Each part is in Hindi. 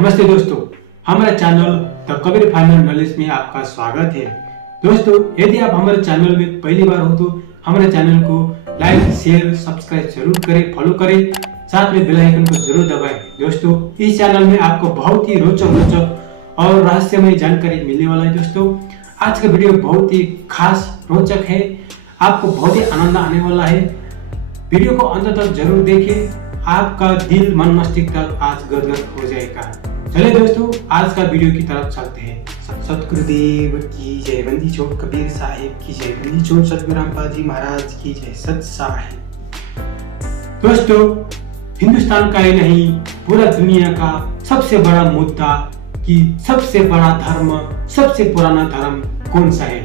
नमस्ते दोस्तों, हमारे channel the Kabir final knowledge में आपका स्वागत है। दोस्तों, यदि आप हमारे चैनल में पहली बार हो तो हमारे चैनल को लाइक, शेयर, सब्सक्राइब जरूर करें, फॉलो करें, साथ में बेल आइकन को जरूर दबाएं। दोस्तों, इस चैनल में आपको बहुत ही रोचक और रहस्यमय जानकारी मिलने वाला है। दोस्तों, आज का वीडियो बहुत ही खास रोचक है, आपको बहुत ही आनंद आने वाला है। वीडियो को अंत तक जरूर देखें, आपका दिल मन मस्तिष्क तक आज गदगद हो जाएगा। चलिए दोस्तों, आज का वीडियो की तरफ चलते हैं। सतगुरुदेव की जय, बंदी छोड़ कबीर साहिब की जय, बंदी छोड़ सतगुरु रामपाल जी महाराज की जय, सत साहिब। दोस्तों, हिंदुस्तान का ही नहीं पूरा दुनिया का सबसे बड़ा मुद्दा कि सबसे बड़ा धर्म, सबसे पुराना धर्म कौन सा है।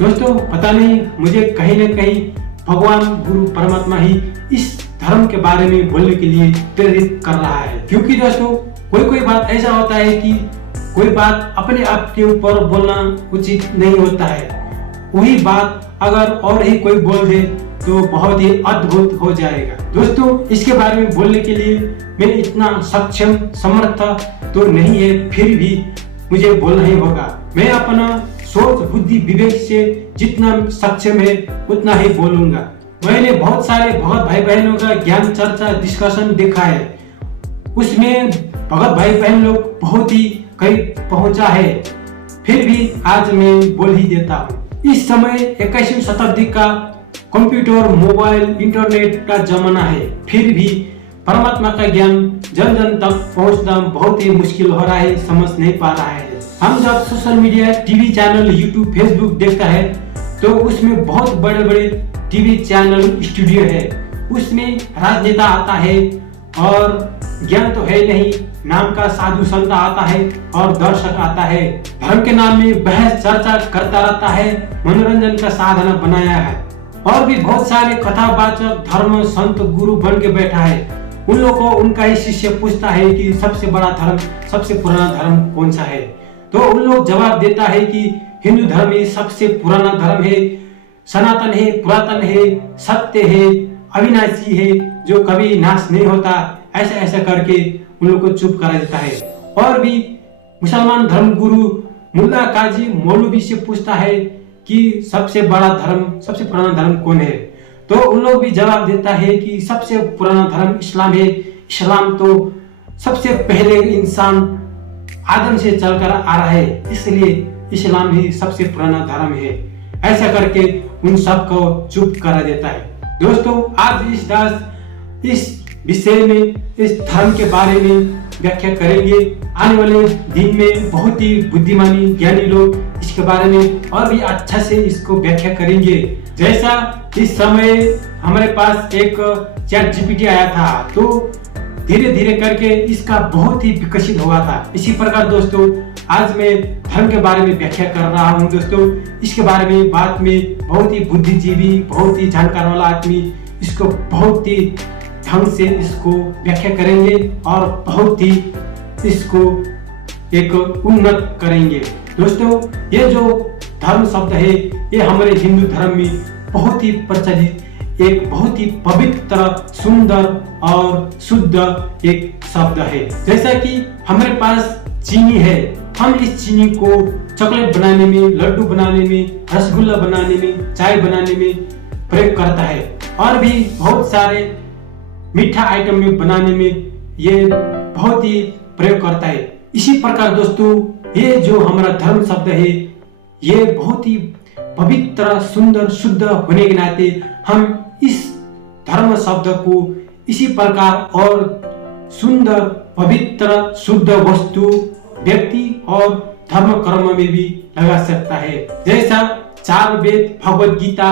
दोस्तों, पता नहीं, मुझे कहीं ना कहीं भगवान गुरु परमात्मा ही इस धर्म के बारे में बोलने के लिए प्रेरित कर रहा है। क्योंकि दोस्तों, कोई बात ऐसा होता है कि कोई बात अपने आप के ऊपर बोलना उचित नहीं होता है, वही बात अगर और ही कोई बोल दे तो बहुत ही अद्भुत हो जाएगा। दोस्तों, इसके बारे में बोलने के लिए मैं इतना सक्षम समर्थ तो नहीं है, फिर भी मुझे बोलना ही होगा। मैं अपना सोच बुद्धि विवेक से जितना सक्षम है उतना ही बोलूंगा। मैंने बहुत सारे भगत भाई बहनों का ज्ञान चर्चा डिस्कशन देखा है, उसमें भगत भाई बहन लोग बहुत ही करीब पहुंचा है, फिर भी आज मैं बोल ही देता हूँ। इस समय 21वीं शताब्दी का कंप्यूटर, मोबाइल, इंटरनेट का जमाना है, फिर भी परमात्मा का ज्ञान जन जन तक पहुंचना बहुत ही मुश्किल हो रहा है, समझ नहीं पा रहा है। हम जब social media, TV channel, YouTube, Facebook देखता है तो उसमें बहुत बड़े बड़े टीवी चैनल, स्टूडियो है, उसमें राजनेता आता है और ज्ञान तो है नहीं, नाम का साधु संत आता है और दर्शक आता है, धर्म के नाम में बहस चर्चा करता रहता है, मनोरंजन का साधन बनाया है। और भी बहुत सारे कथावाचक धर्म संत गुरु बन के बैठा है, उन लोगों को उनका ही शिष्य पूछता है कि सबसे बड़ा धर्म, सबसे पुराना धर्म कौन सा है, तो उन लोग जवाब देता है कि हिंदू धर्म ही सबसे पुराना धर्म है, सनातन है, पुरातन है, सत्य है, अविनाशी है, जो कभी नाश नहीं होता। ऐसा ऐसा करके उन लोगों को चुप करा देता है। और भी मुसलमान धर्म गुरु मुल्ला काजी मौलवी से पूछता है कि सबसे बड़ा धर्म, सबसे पुराना धर्म कौन है, तो उन लोग भी जवाब देता है कि सबसे पुराना धर्म इस्लाम है। इस्लाम तो सबसे पहले इंसान आदम से चलकर आ रहा है, इसलिए इस्लाम ही सबसे पुराना धर्म है। ऐसा करके उन सब को चुप करा देता है। दोस्तों, आज इस विषय में, इस धर्म के बारे में व्याख्या करेंगे। आने वाले दिन में बहुत ही बुद्धिमानी ज्ञानी लोग इसके बारे में और भी अच्छा से इसको व्याख्या करेंगे। जैसा इस समय हमारे पास एक चैट जीपीटी आया था, तो धीरे धीरे करके इसका बहुत ही विकसित हुआ था। इसी प्रकार दोस्तों, आज मैं धर्म के बारे में व्याख्या कर रहा हूँ। दोस्तों, इसके बारे में बात में बहुत ही बुद्धिजीवी, बहुत ही जानकार वाला आदमी इसको बहुत ही ढंग से इसको व्याख्या करेंगे और बहुत ही इसको एक उन्नत करेंगे। दोस्तों, ये जो धर्म शब्द है, ये हमारे हिंदू धर्म में बहुत ही प्रचलित, एक बहुत ही पवित्र, सुंदर और शुद्ध एक शब्द है। जैसा कि हमारे पास चीनी है, हम इस चीनी को चॉकलेट बनाने में, लड्डू बनाने में, रसगुल्ला बनाने में, चाय बनाने में प्रयोग करता है, और भी बहुत सारे मीठा आइटम में बनाने में ये बहुत ही प्रयोग करता है। इसी प्रकार दोस्तों, ये जो हमारा धर्म शब्द है, ये बहुत ही पवित्र, सुंदर, शुद्ध होने के नाते हम इस धर्म शब्द को इसी प्रकार और सुंदर, पवित्र, शुद्ध वस्तु, व्यक्ति और धर्म कर्म में भी लगा सकता है। जैसा 4 वेद, भगवत गीता,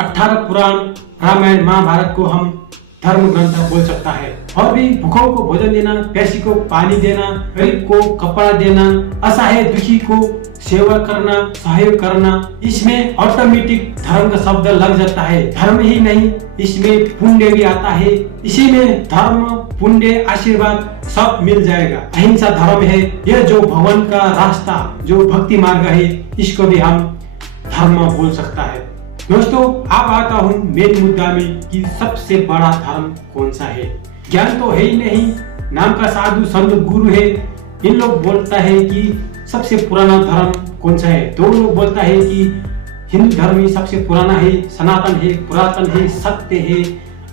18 पुराण, रामायण, महाभारत को हम धर्म ग्रंथ बोल सकता है। और भी भूखों को भोजन देना, प्यासी को पानी देना, गरीब को कपड़ा देना, असहाय दुखी को सेवा करना, सहयोग करना, इसमें ऑटोमेटिक धर्म का शब्द लग जाता है। धर्म ही नहीं, इसमें पुण्य भी आता है। इसी में धर्म, पुण्य, आशीर्वाद सब मिल जाएगा। अहिंसा धर्म है, यह जो भगवान का रास्ता, जो भक्ति मार्ग है, इसको भी हम धर्म बोल सकता है। दोस्तों, अब आता हूँ मेन मुद्दा में कि सबसे बड़ा धर्म कौन सा है। ज्ञान तो है ही नहीं, नाम का साधु संत गुरु है, इन लोग बोलता है कि सबसे पुराना धर्म कौन सा है। तो लोग बोलता है कि हिंदू धर्म ही सबसे पुराना है, सनातन है, पुरातन है, सत्य है,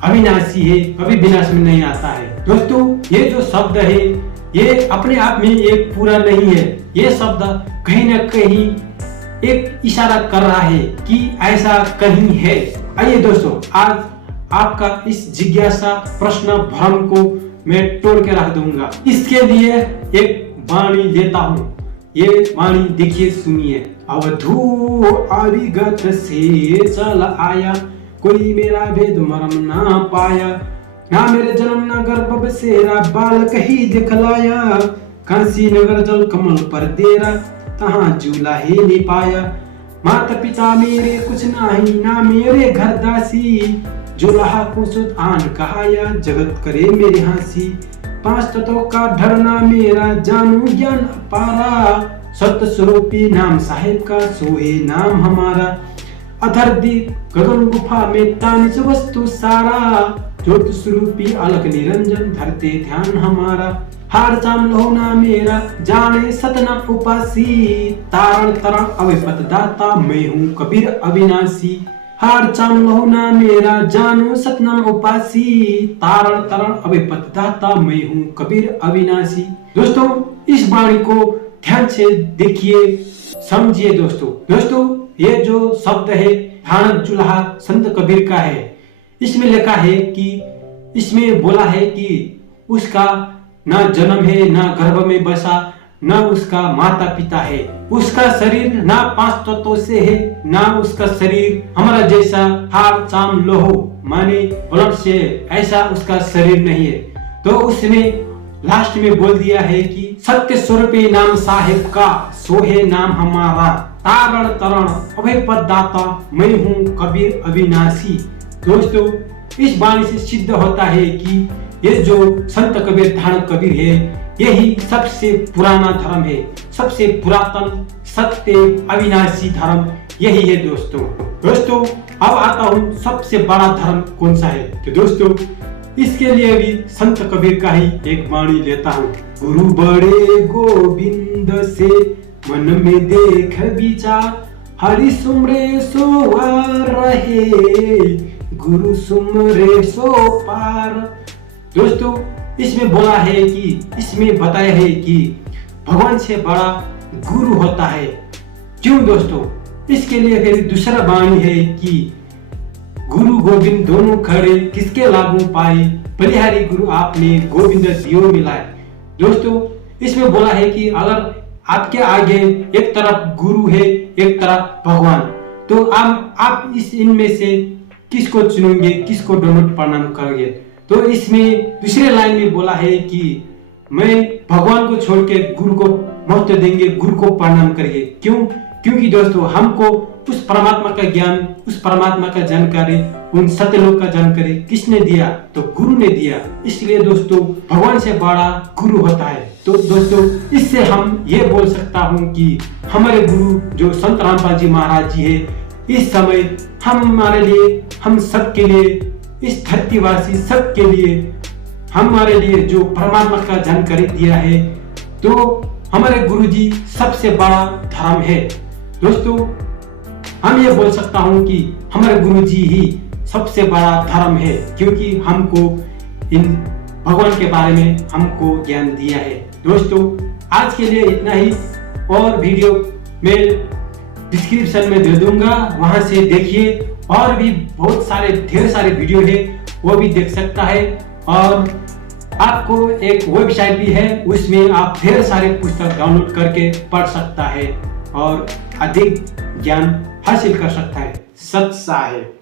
अविनाशी है, कभी विनाश में नहीं आता है। दोस्तों ये जो शब्द है ये अपने आप में एक पूरा नहीं है, ये शब्द कहीं ना कहीं एक इशारा कर रहा है कि ऐसा कहीं है। आइए दोस्तों, आज आपका इस जिज्ञासा प्रश्न भ्रम को मैं तोड़ के रख दूंगा। इसके लिए एक वाणी लेता हूँ, ये वाणी देखिए, सुनिए। अवधू अविगत से चल आया, कोई मेरा भेद मरम ना पाया, ना मेरे जन्म ना गर्भ बसेरा, बालक ही दिखलाया, काशी नगर जल कमल पर देरा, तहाँ झूला ही नहीं पाया, माता पिता मेरे कुछ नहीं, ना मेरे घर दासी, जुलाहा को सुध आन कहाया, जगत करे मेरे हंसी, पांच तत्वों का ढरना मेरा, जानू ज्ञान अपारा, सत्य स्वरूपी नाम साहिब का, सोए नाम हमारा, अधर दीप गगन गुफा में तानिज वस्तु सारा, ज्योति स्वरूपी अलग निरंजन, धरते ध्यान हमारा, हार चाम लोना मेरा, जाने सतनाम उपासी, तारण तरण अविपत दाता, मैं हूँ कबीर अविनाशी, हार चाम लोना मेरा, जानो सतनाम उपासी, तारण तरण अविपत दाता, मैं हूँ कबीर अविनाशी। दोस्तों इस वाणी को ध्यान से देखिए, समझिए। दोस्तों ये जो शब्द है ठाणक जुलाहा संत कबीर का है। इसमें लिखा है कि इसमें बोला है कि उसका ना जन्म है, ना गर्भ में बसा, ना उसका माता पिता है, उसका शरीर ना पांच तत्वों से है, ना उसका शरीर हमारा जैसा हार चाम लोहो माने ब्लड से, ऐसा उसका शरीर नहीं है। तो उसमें लास्ट में बोल दिया है कि सत्य स्वरूपी नाम साहिब का, सोहे नाम हमारा, तारण तरण अभय पद दाता, मैं हूँ कबीर अविनाशी। दोस्तों इस वाणी से सिद्ध होता है कि ये जो संत कबीर ठाणक कबीर है यही सबसे पुराना धर्म है, सबसे पुरातन सत्य अविनाशी धर्म यही है। दोस्तों अब आता हूँ सबसे बड़ा धर्म कौन सा है। तो दोस्तों इसके लिए भी संत कबीर का ही एक वाणी लेता हूँ। गुरु बड़े गोविंद से मन में देख विचार, हरि सुमरे सो रहे, गुरु सुमरे सो पार। दोस्तों इसमें बोला है कि इसमें बताया है कि भगवान से बड़ा गुरु होता है। क्यों दोस्तों? इसके लिए फिर दूसरा वाणी है कि गुरु गोविंद दोनों खड़े, किसके लागू पाए, बलिहारी गुरु आपने गोविंद दियो मिलाए। दोस्तों इसमें बोला है कि अगर आपके आगे एक तरफ गुरु है, एक तरफ भगवान, तो आप इस इनमें से किसको चुनेंगे, किसको दंडवत प्रणाम करोगे? तो इसमें दूसरे लाइन में बोला है कि मैं भगवान को छोड़ के गुरु को महत्व देंगे, गुरु को प्रणाम करेंगे। क्यों? क्योंकि दोस्तों हमको उस परमात्मा का ज्ञान, उस परमात्मा का जानकारी, उन सत्यलोक का जानकारी किसने दिया? तो गुरु ने दिया। इसलिए दोस्तों भगवान से बड़ा गुरु होता है। तो दोस्तों इससे हम ये बोल सकता हूँ कि हमारे गुरु जो संत रामपाल जी महाराज जी है, इस समय हमारे लिए, हम सबके लिए, इस धरतीवासी सबके लिए, हमारे लिए जो परमात्मा का जानकारी दिया है, तो हमारे गुरुजी सबसे बड़ा धर्म है। दोस्तों हम ये बोल सकता हूँ कि हमारे गुरुजी ही सबसे बड़ा धर्म है, क्योंकि हमको इन भगवान के बारे में हमको ज्ञान दिया है। दोस्तों आज के लिए इतना ही, और वीडियो मैं डिस्क्रिप्शन में दे दूंगा, वहां से देखिए। और भी बहुत सारे ढेर सारे वीडियो है, वो भी देख सकता है। और आपको एक वेबसाइट भी है, उसमें आप ढेर सारे पुस्तक डाउनलोड करके पढ़ सकता है और अधिक ज्ञान हासिल कर सकता है। सत साहिब।